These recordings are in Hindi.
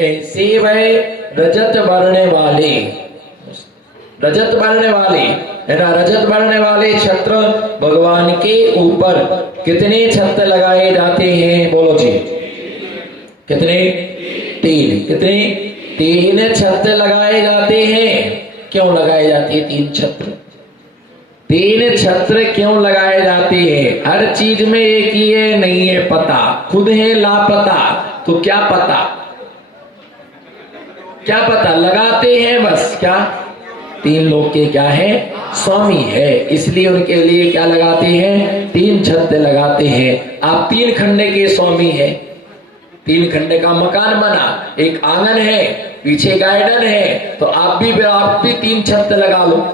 ऐसे वह रजत बढ़ने वाले, रजत बढ़ने वाले है ना, रजत बढ़ने वाले छत्र भगवान के ऊपर कितने छत्र लगाए जाते हैं? बोलो जी, कितने? तीन। कितने? तीन छत्र लगाए जाते हैं। क्यों लगाए जाते हैं तीन छत्र? तीन छत्र क्यों लगाए जाते हैं? हर चीज में एक ही है, नहीं है पता, खुद है लापता, तो क्या पता? क्या पता? लगाते हैं बस। क्या? तीन लोग के क्या है? स्वामी है, इसलिए उनके लिए क्या लगाते हैं? तीन छत्र लगाते हैं। आप तीन खंडे के स्वामी हैं, तीन खंडे का मकान बना, एक आंगन है, पीछे गार्डन है, तो आप भी तीन छत्र लगा लो।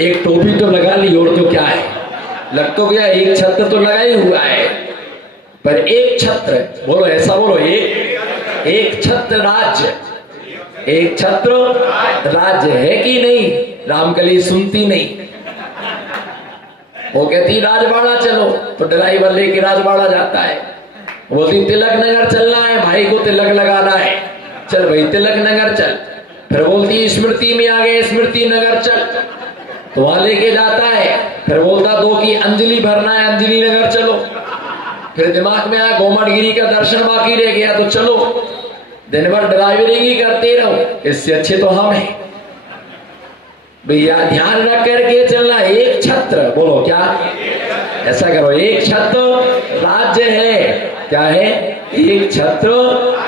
एक टोपी तो लगा ली, और तो क्या है, लग तो गया, एक छत्र तो लगा ही हुआ है, पर एक छत्र, बोलो ऐसा बोलो, एक छत्र राज्य, एक छत्र राज्य है कि नहीं? रामकली सुनती नहीं, वो कहती राजवाड़ा चलो, तो ड्राइवर लेके राजवाड़ा जाता है। बोलती तिलक नगर चलना है, भाई को तिलक लगाना है, चल भाई तिलक नगर चल। फिर बोलती स्मृति में आ गए, स्मृति नगर चल, तो वहां लेके जाता है। फिर बोलता दो की अंजलि भरना है, अंजलि नगर चलो। फिर दिमाग में आया गोमटगिरी का दर्शन बाकी रह गया, तो चलो। दिन भर ड्राइवरिंग ही करते रहो, इससे अच्छे तो हम हैं भैया। ध्यान रख करके चलना, एक छत्र, बोलो क्या? ऐसा करो, एक छत्र राज्य है। क्या है? एक छत्र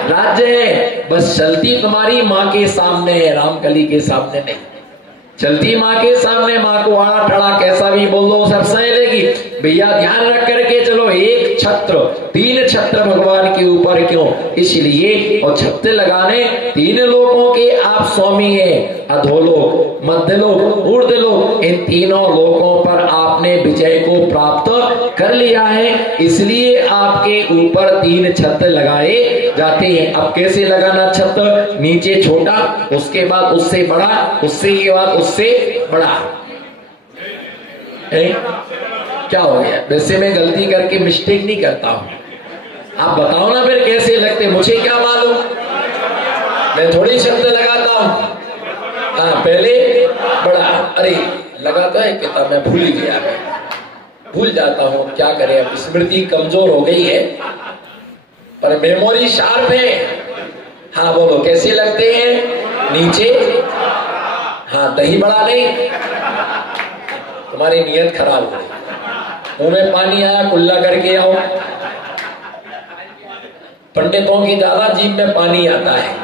राज्य है। बस चलती तुम्हारी माँ के सामने है, रामकली के सामने नहीं। चलती माँ के सामने, माँ को आड़ा ठड़ा कैसा भी बोल दो, सब सह लेगी। भैया ध्यान रख करके चलो, एक छत्र, तीन छत्र भगवान के ऊपर क्यों? इसलिए, और छत्र लगाने तीन लोगों के आप स्वामी हैं, अधोलोक, मध्यलोक, ऊर्ध्वलोक, इन तीनों लोकों पर आपने विजय को प्राप्त कर लिया है, इसलिए आपके ऊपर तीन छत्र लगाए जाते हैं। अब कैसे लगाना छत्र? नीचे छोटा, उसके बाद उससे बड़ा, उससे के बाद उससे बड़ा। क्या हो गया? वैसे मैं गलती करके मिस्टेक नहीं करता हूं, आप बताओ ना फिर कैसे लगते, मुझे क्या मालूम, मैं थोड़ी शब्द लगाता हूं। हाँ, पहले बड़ा, अरे लगाता है किताब, मैं भूल गया, मैं भूल जाता हूं, क्या करें, अब स्मृति कमजोर हो गई है, पर मेमोरी शार्प है। हाँ बोलो, कैसे लगते हैं? नीचे, हाँ दही बड़ा नहीं, तुम्हारी नीयत खराब हो गई, मुंह में पानी आया, कुल्ला करके आओ। पंडितों की ज्यादा जीभ में पानी आता है।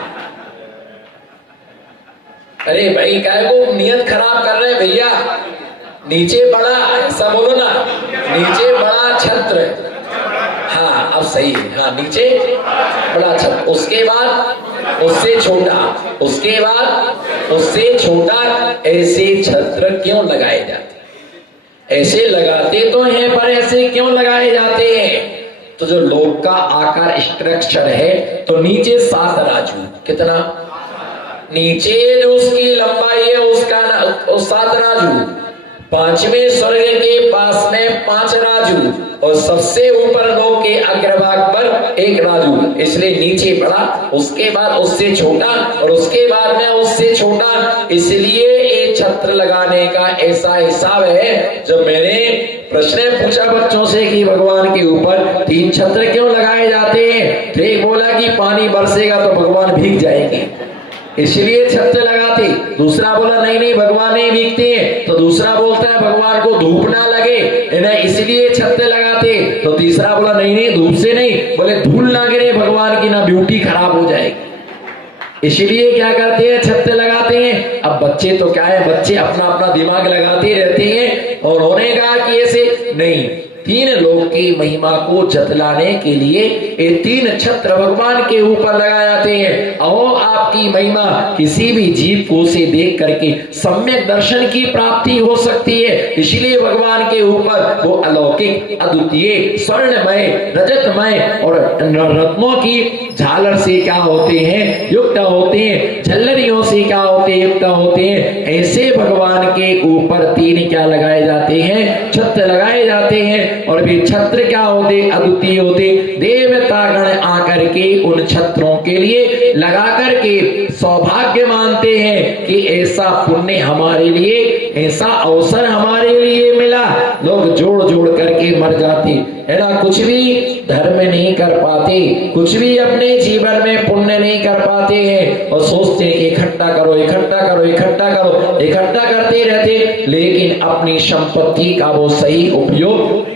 अरे भाई काय को नीयत खराब कर रहे भैया? नीचे बड़ा, ऐसा बोलो ना, नीचे बड़ा छत्र। हाँ अब सही है, हाँ नीचे बड़ा छत्र, उसके बाद उससे छोटा, उसके बाद उससे छोटा। ऐसे छत्र क्यों लगाए जाते? ऐसे लगाते तो हैं, पर ऐसे क्यों लगाए जाते हैं? तो जो लोक का आकार स्ट्रक्चर है, तो नीचे 7 राजू, कितना? नीचे जो उसकी लंबाई है उसका 7 राजू, 5वें स्वर्ग के पास में 5 राजू, और सबसे ऊपर लोक के अग्रभाग पर 1 राजू। इसलिए नीचे बड़ा, उसके बाद उससे छोटा, और उसके बाद में उससे छोटा। इसलिए ये छत्र लगाने का ऐसा हिसाब है। जब मैंने प्रश्न पूछा बच्चों से कि भगवान के ऊपर 3 छत्र क्यों लगाए जाते हैं, तो एक बोला कि पानी बरसेगा तो भगवान भीग जाएंगे, इसलिए छत्र लगाते। दूसरा बोला नहीं नहीं भगवान नहीं भीगते हैं, तो दूसरा बोलता है भगवान को धूप ना लगे, इसलिए छत्र लगाते। तो तीसरा बोला नहीं नहीं धूप से नहीं, बोले धूल ना गिरे भगवान की, ना ब्यूटी खराब हो जाएगी, इसलिए क्या करते हैं? छत्र लगाते हैं। अब बच्चे तो क्या है, बच्चे अपना अपना दिमाग लगाते रहते हैं, और उन्होंने कहा कि ऐसे नहीं, 3 लोक की महिमा को जतलाने के लिए ये 3 छत्र भगवान के ऊपर लगाए जाते हैं। और आपकी महिमा किसी भी जीव को से देख करके सम्यक दर्शन की प्राप्ति हो सकती है, इसलिए भगवान के ऊपर वो अलौकिक, अद्वितीय, स्वर्णमय, रजतमय और रत्नों की झालर से क्या होते हैं? युक्त होते हैं, झल्लरियों से क्या होते हैं? युक्त होते हैं। ऐसे भगवान के ऊपर 3 क्या लगाए जाते हैं? छत्र लगाए जाते हैं। और भी छत्र क्या होते? अद्वितीय होते, देव देवतागण आकर के उन छत्रों के लिए लगा करके सौभाग्य मानते हैं कि ऐसा पुण्य हमारे लिए, ऐसा अवसर हमारे लिए मिला। लोग जोड़ जोड़ करके मर जाते है ना, कुछ भी धर्म नहीं कर पाते, कुछ भी अपने जीवन में पुण्य नहीं कर पाते हैं और सोचते हैं कि इकट्ठा करो इकट्ठा करो इकट्ठा करो, इकट्ठा करते रहते, लेकिन अपनी संपत्ति का वो सही उपयोग,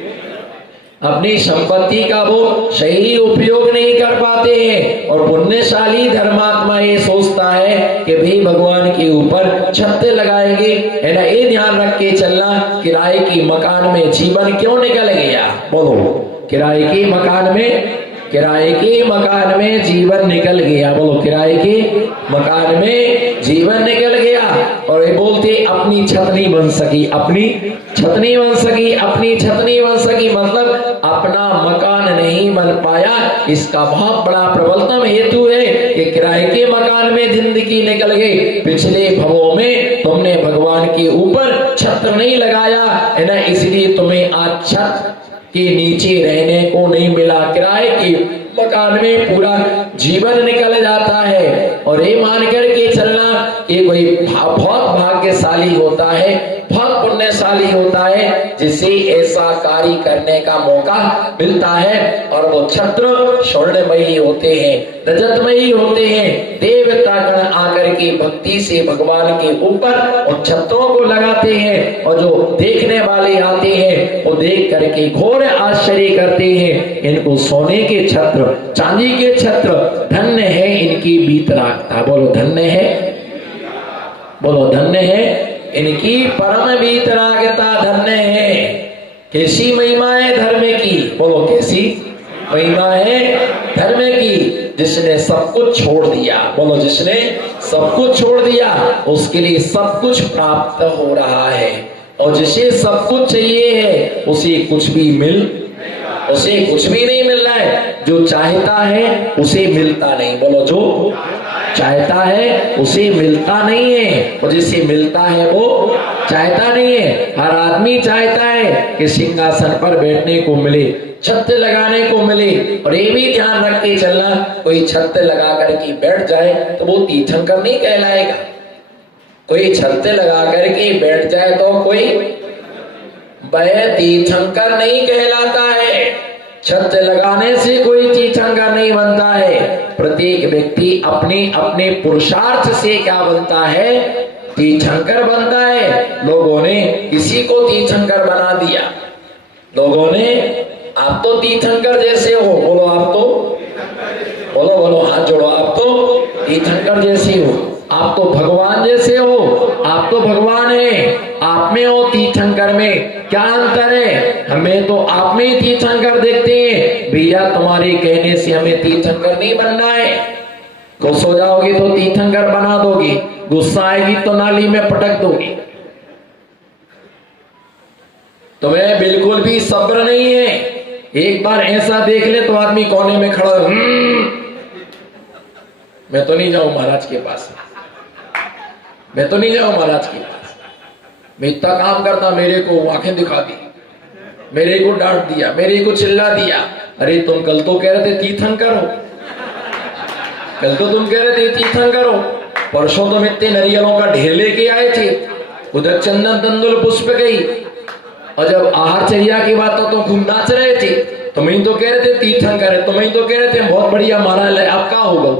अपनी संपत्ति का वो सही उपयोग नहीं कर पाते हैं। और पुण्यशाली धर्मात्मा ये सोचता है कि भाई भगवान के ऊपर छत लगाएंगे, है ना, ये ध्यान रख के चलना, किराए की मकान में जीवन क्यों निकल गया, बोलो, किराए के मकान में, किराए के मकान में जीवन निकल गया, बोलो, किराए के मकान में जीवन निकल गया। और ये बोलते अपनी छत नहीं बन सकी, अपनी छत नहीं बन सकी, अपनी छत नहीं बन सकी, मतलब अपना मकान नहीं बन पाया। इसका बहुत बड़ा प्रबलतम हेतु है कि किराए के मकान में जिंदगी निकल गई। पिछले भवों में तुमने भगवान के ऊपर छत्र नहीं लगाया है ना, इसलिए तुम्हें आज छत के नीचे रहने को नहीं मिला, किराए के मकान में पूरा जीवन निकल जाता है। और ये मान करके चलना कि कोई बहुत भाग्यशाली होता है, बहुत पुण्यशाली होता है जिसे ऐसा कार्य करने का मौका मिलता है। और वो छत्र स्वर्णमयी होते हैं, रजतमयी होते हैं। देवतागण आकर के भक्ति से भगवान के ऊपर उन छत्रों को लगाते हैं और जो देखने वाले आते हैं वो देख करके घोर आश्चर्य करते हैं, इनको सोने के छत्र, चांदी के छत्र, धन्य है इनकी वीतरागता, बोलो धन्य है, बोलो धन्य है इनकी परम वीतरागता, धन्य है। कैसी महिमा है धर्म की, बोलो कैसी महिमा है धर्म की, जिसने सब कुछ छोड़ दिया, बोलो जिसने सब कुछ छोड़ दिया उसके लिए सब कुछ प्राप्त हो रहा है। और जिसे सब कुछ चाहिए है उसे कुछ भी नहीं मिल रहा है। जो चाहता है उसे मिलता नहीं, बोलो जो चाहता है उसे मिलता नहीं है, और जिसे मिलता है वो चाहता नहीं है। हर आदमी चाहता है कि सिंहासन पर बैठने को मिले, छत लगाने को मिले। और ये भी ध्यान रख के चलना, कोई छत लगा करके बैठ जाए तो वो तीर्थंकर नहीं कहलाएगा। कोई छत लगा करके बैठ जाए तो कोई वह तीर्थंकर नहीं कहलाता है। छत लगाने से कोई तीर्थंकर नहीं बनता है। प्रत्येक व्यक्ति अपने अपने पुरुषार्थ से क्या बनता है, तीर्थंकर बनता है। लोगों ने किसी को तीर्थंकर बना दिया, लोगों ने आप तो तीर्थंकर जैसे हो, बोलो आप तो, बोलो बोलो हाथ जोड़ो, आप तो तीर्थंकर जैसे हो, आप तो भगवान जैसे हो, आप तो भगवान है, आप में हो तीर्थंकर में क्या अंतर है। हमें तो आप में ही तीर्थंकर देखते हैं। भैया तुम्हारे कहने से हमें तीर्थंकर नहीं बनना है। खुश हो जाओगे तो तीर्थंकर बना दोगे, गुस्सा आएगी तो नाली में पटक दोगे। तुम्हें बिल्कुल भी सब्र नहीं है। एक बार ऐसा देख ले तो आदमी कोने में खड़ा, मैं तो नहीं जाऊं महाराज के पास, मैं तो नहीं जाऊं महाराज के पास, मैं इतना काम करता, मेरे को आंखें दिखा दी, मेरे को डांट दिया, मेरे को चिल्ला दिया। अरे तुम कल तो कह रहे थे तीर्थंकर हो, कल तो तुम कह रहे थे तीर्थंकर हो, परसों तुम इतने नरियलों का ढेर लेके आए थे, उधर चंदन तंदुल पुष्प गई, और जब आहार चर्या की बात तो तुम खूब नाच रहे थे। तुम्हें तो कह रहे थे तीर्थंकर है, तुम्हें तो कह रहे थे बहुत बढ़िया महाराज है, आप क्या होगा,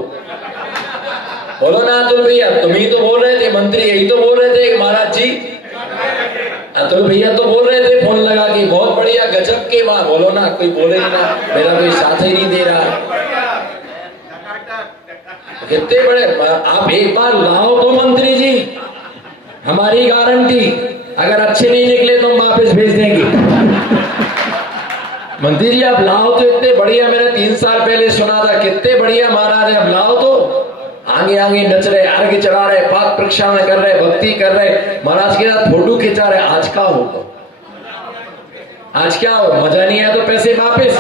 बोलो ना अतुल भैया, तुम ही तो बोल रहे थे, मंत्री यही तो बोल रहे थे महाराज जी, अतुल भैया तो बोल रहे थे फोन लगा के बहुत बढ़िया गजब के वहां, बोलो ना, कोई बोले ना, मेरा कोई साथ ही नहीं दे रहा। कितने बड़े आप, एक बार लाओ तो मंत्री जी, हमारी गारंटी, अगर अच्छे नहीं निकले तो हम वापस भेज देंगे। मंत्री जी आप लाओ तो, इतने बढ़िया, मैंने 3 साल पहले सुना था, कितने बढ़िया महाराज है, अब लाओ तो। आगे आगे नच रहे, अर्घ्य चढ़ा रहे, पाक प्रक्षालन कर रहे, भक्ति कर रहे, महाराज के साथ फोटो खिंचा रहे। आज क्या होगा, आज क्या हो, मजा नहीं आया तो पैसे वापस।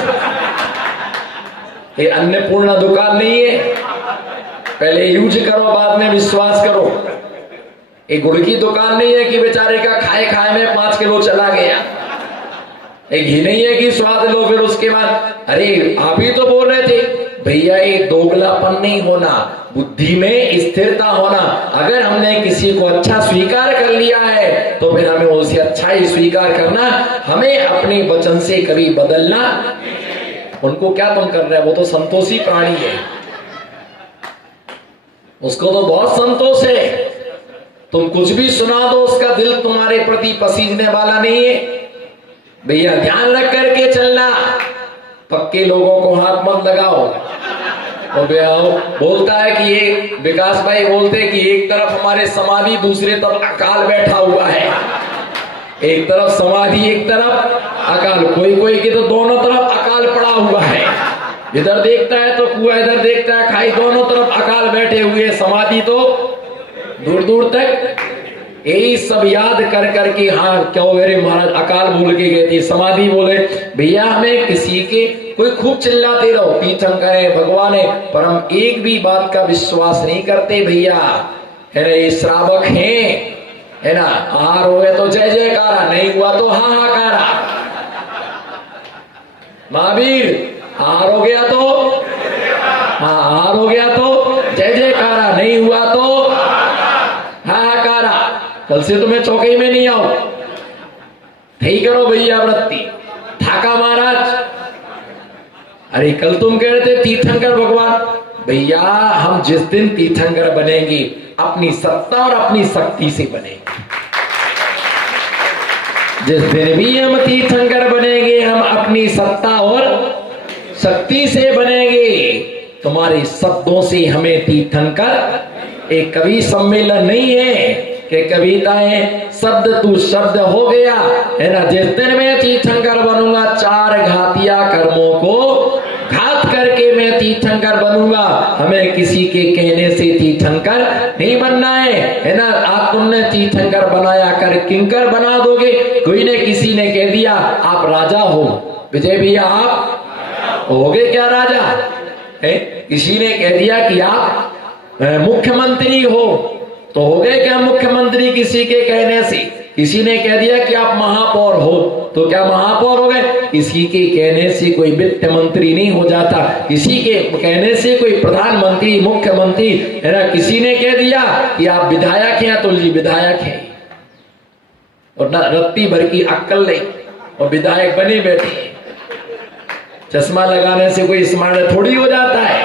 ये अन्नपूर्णा दुकान नहीं है, पहले यूज करो बाद में विश्वास करो। ये गुड़ की दुकान नहीं है कि बेचारे का खाए खाए में 5 किलो चला गया। एक ही नहीं है कि स्वाद लो फिर उसके बाद, अरे आप ही तो बोल रहे थे भैया ये दोगलापन नहीं होना, बुद्धि में स्थिरता होना। अगर हमने किसी को अच्छा स्वीकार कर लिया है तो फिर हमें उसे अच्छा ही स्वीकार करना, हमें अपने वचन से कभी बदलना। उनको क्या तुम कर रहे हो, वो तो संतोषी प्राणी है, उसको तो बहुत संतोष है। तुम कुछ भी सुना दो उसका दिल तुम्हारे प्रति पसीजने वाला नहीं है। भैया ध्यान रख करके चलना, पक्के लोगों को हाथ मत लगाओ। और बोलता है कि ये विकास भाई बोलते कि एक तरफ हमारे समाधि दूसरे तरफ अकाल बैठा हुआ है, एक तरफ समाधि एक तरफ अकाल, कोई कोई की तो दोनों तरफ अकाल पड़ा हुआ है, इधर देखता है तो कुआं, इधर देखता है खाई, दोनों तरफ अकाल बैठे हुए, समाधि तो दूर दूर तक। यही सब याद कर करके, हाँ क्यों मेरे महाराज अकाल बोल के गए थे, समाधि बोले। भैया हमें किसी के कोई खूब चिल्लाते रहो तीर्थंकर है भगवान है, पर हम एक भी बात का विश्वास नहीं करते भैया, है ना। ये श्रावक है ना, आहार हो गए तो जय जयकारा, नहीं हुआ तो हाहाकारा। महावीर आहार हो गया तो हाँ, आहार हो गया तो जय जयकारा, नहीं हुआ तो हाहाकारा। कल से तुम्हें चौकी में नहीं आओ, नहीं करो भैया वृत्ति। ठाका महाराज, अरे कल तुम कह रहे थे तीर्थंकर भगवान, भैया हम जिस दिन तीर्थंकर बनेंगे अपनी सत्ता और अपनी शक्ति से बनेंगे। जिस दिन भी हम तीर्थंकर बनेंगे हम अपनी सत्ता और शक्ति से बनेंगे। तुम्हारे शब्दों से हमें तीर्थंकर, एक कवि सम्मेलन नहीं है कि कविताएं शब्द तू शब्द हो गया, है ना। जिस दिन मैं तीर्थंकर बनूंगा, चार घातिया कर्मों को घात करके मैं तीर्थंकर बनूंगा। हमें किसी के कहने से तीर्थंकर नहीं बनना है ना। आज तुमने तीर्थंकर बनाया कर किंकर बना दोगे। कोई ने किसी ने कह दिया आप राजा हो, विजय भैया आप हो गए क्या राजा है। किसी ने कह दिया कि आप मुख्यमंत्री हो, तो हो गए क्या मुख्यमंत्री किसी के कहने से। किसी ने कह दिया कि आप महापौर हो, तो क्या महापौर हो गए। किसी के कहने से कोई वित्त मंत्री नहीं हो जाता, किसी के कहने से कोई प्रधानमंत्री मुख्यमंत्री, है ना। किसी ने कह दिया कि आप विधायक हैं, तो जी विधायक हैं, और ना रत्ती भर की अक्कल नहीं और विधायक बने बैठे। चश्मा लगाने से कोई स्मार्ट थोड़ी हो जाता है,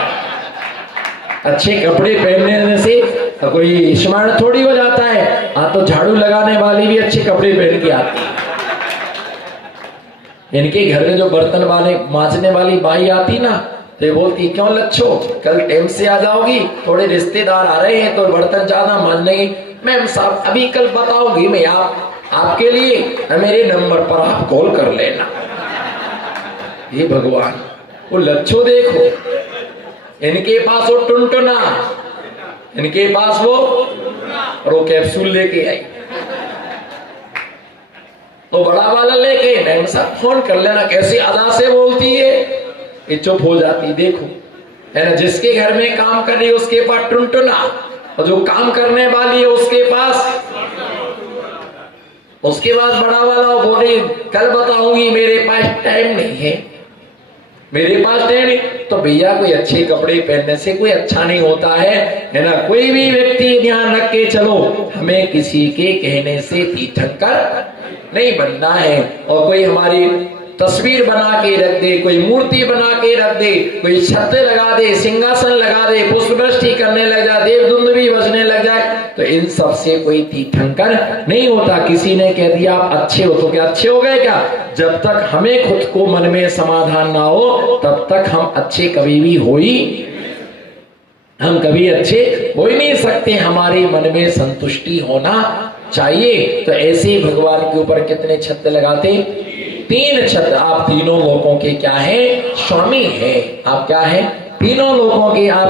अच्छे कपड़े पहनने से कोई स्मार्ट थोड़ी हो जाता है। हाँ तो झाड़ू लगाने वाली भी अच्छे कपड़े पहन के आती है। इनके घर में जो बर्तन वाले मांजने वाली बाई आती ना, तो ये बोलती क्यों लच्छो कल टाइम से आ जाओगी, थोड़े रिश्तेदार आ रहे हैं तो बर्तन ज्यादा मांजने की। मैम साहब अभी कल बताऊंगी मैं आपके लिए, मेरे नंबर पर आप कॉल कर लेना। ये भगवान, वो लच्छो देखो, इनके पास वो टुनटुना, इनके पास वो, और वो कैप्सूल लेके आई, तो बड़ा वाला लेके मैम साहब फोन कर लेना। कैसे अदा से बोलती है, ये चुप हो जाती। देखो है ना, जिसके घर में काम कर रही है उसके पास टुनटुना, और जो काम करने वाली है उसके पास बड़ा वाला बोले कल बताऊंगी, मेरे पास टाइम नहीं है, मेरे पास टाइम नहीं। तो भैया कोई अच्छे कपड़े पहनने से कोई अच्छा नहीं होता है ना। कोई भी व्यक्ति ध्यान रख के चलो, हमें किसी के कहने से तीर्थंकर नहीं बनना है। और कोई हमारी तस्वीर बना के रख दे, कोई मूर्ति बना के रख दे, कोई छत लगा दे, सिंहासन लगा दे, पुष्पवृष्टि करने लग जाए, देवधुन भी बजने लग जाए, तो इन सब से कोई तीर्थंकर नहीं होता। किसी ने कह दिया आप अच्छे हो, तो क्या अच्छे हो गए क्या। जब तक हमें खुद को मन में समाधान ना हो तब तक हम अच्छे कभी भी हम कभी अच्छे हो ही नहीं सकते। हमारे मन में संतुष्टि होना चाहिए। तो ऐसे भगवान के ऊपर कितने छत लगाते, 3 छत। आप तीनों लोगों के क्या है, स्वामी है। आप क्या है, तीनों लोगों के आप